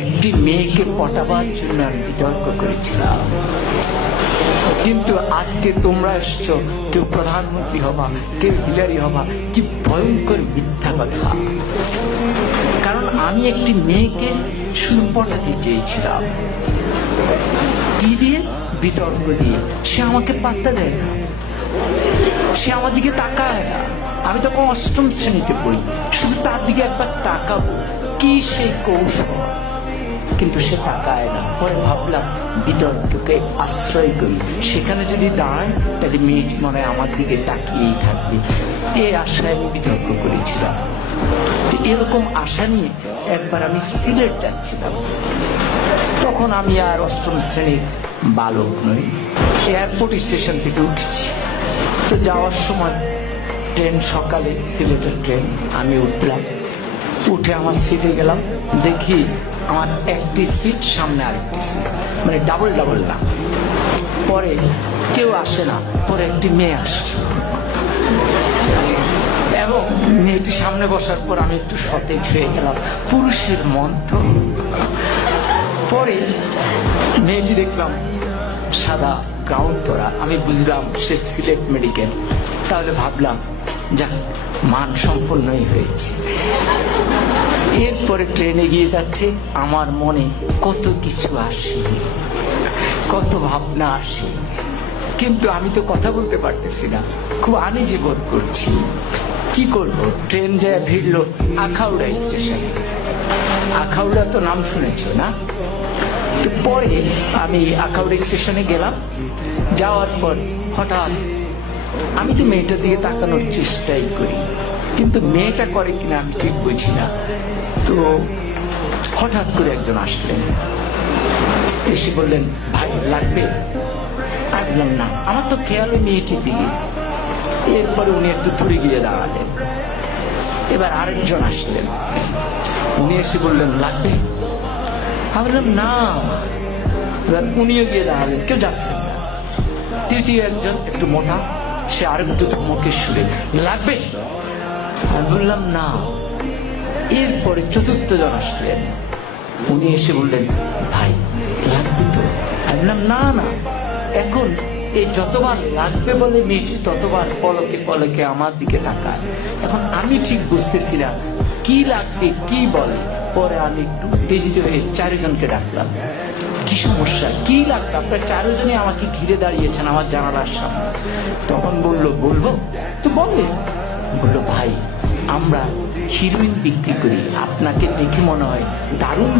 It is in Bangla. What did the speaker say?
একটি মেয়েকে পটাবার জন্য আমি বিতর্ক করেছিলাম, কিন্তু আজকে তোমরা এসছো, কেউ প্রধানমন্ত্রী হবা, কেউ হিলারি হবা। কি ভয়ঙ্কর মিথ্যা কথা! কারণ আমি একটি মেয়েকে শুধু পটাতে চেয়েছিলাম। কি দিয়ে? বিতর্ক দিয়ে। সে আমাকে পাত্তা দেয় না, সে আমার দিকে তাকায় না। আমি তখন অষ্টম শ্রেণীতে পড়ি, শুধু তার দিকে একবার তাকাবো, কি সেই কৌশল, কিন্তু সে তাকায় না। পরে ভাবলাম বিতর্ককে আশ্রয় করি, সেখানে যদি দাঁড়ায় তাহলে মেয়েটি মনে হয় আমার দিকে তাকিয়েই থাকবে। এই আশায় আমি বিতর্ক করেছিলাম। এরকম আশা নিয়ে একবার আমি সিলেট যাচ্ছিলাম। তখন আমি আর অষ্টম শ্রেণীর বালক নই, এয়ারপোর্ট স্টেশন থেকে উঠেছি। তো যাওয়ার সময় ট্রেন, সকালে সিলেটের ট্রেন, আমি উঠলাম। উঠে আমার সিটে গেলাম, দেখি আমার একটি সিট, সামনে আরেকটি সিট, মানে ডাবল ডাবল না। পরে কেউ আসে না, পরে একটি মেয়ে আসে এবং মেয়েটি সামনে বসার পর আমি একটু সতেজ হয়ে গেলাম। পুরুষের মন তো। পরে মেয়েটি দেখলাম সাদা গাউন পরা, আমি বুঝলাম সে সিলেট মেডিকেল। তাহলে ভাবলাম যাক, মান সম্পন্নই হয়েছে। এরপরে ট্রেন এগিয়ে যাচ্ছে, আমার মনে কত কিছু আসে, কত ভাবনা আসে, কিন্তু আমি তো কথা বলতে পারতেছি না, খুব আনইজি বোধ করছি। কি করব? ট্রেন যায় ভিড়ল আখাউড়া স্টেশনে। আখাউড়া তো নাম শুনেছ না? তো পরে আমি আখাউড়া স্টেশনে গেলাম। যাওয়ার পর হঠাৎ আমি তো মেয়েটার দিকে তাকানোর চেষ্টাই করি, কিন্তু মেয়েটা করে কিনা আমি ঠিক বুঝি না। তো হঠাৎ করে একজন আসলেন, এসে বললেন, ভাই লাগবে? আমি বললাম না, আমার তো খেয়াল ওই মেয়েটির দিকে। এরপরে উনি একটু দূরে গিয়ে দাঁড়ালেন। এবার আরেকজন আসলেন, উনি এসে বললেন লাগবে? আমি বললাম না। এবার উনিও গিয়ে দাঁড়ালেন, কেউ যাচ্ছেন না। তৃতীয় একজন একটু মোটা, সে আরেকটু মুখের সুরে, লাগবে? আমি বললাম না। এরপরে চতুর্থ জন আসলেন, উনি এসে বললেন, ভাই লাগবে তো? আমি বললাম না না। এখন এই যতবার লাগবে বলে মেয়েটি ততবার পলকে পলকে আমার দিকে তাকায়। এখন আমি ঠিক বুঝতেছি না কি লাগবে, কি বলে। পরে আমি একটু উত্তেজিত হয়ে চারজনকে ডাকলাম, কি সমস্যা, কি লাগবে? আপনারা চারজনই আমাকে ঘিরে দাঁড়িয়েছেন আমার জানালার সামনে। তখন বলল, বলবো তো বলে। বললো, ভাই আমরা হিরোইন বিক্রি করি, আপনাকে দেখে মনে হয় দারুণ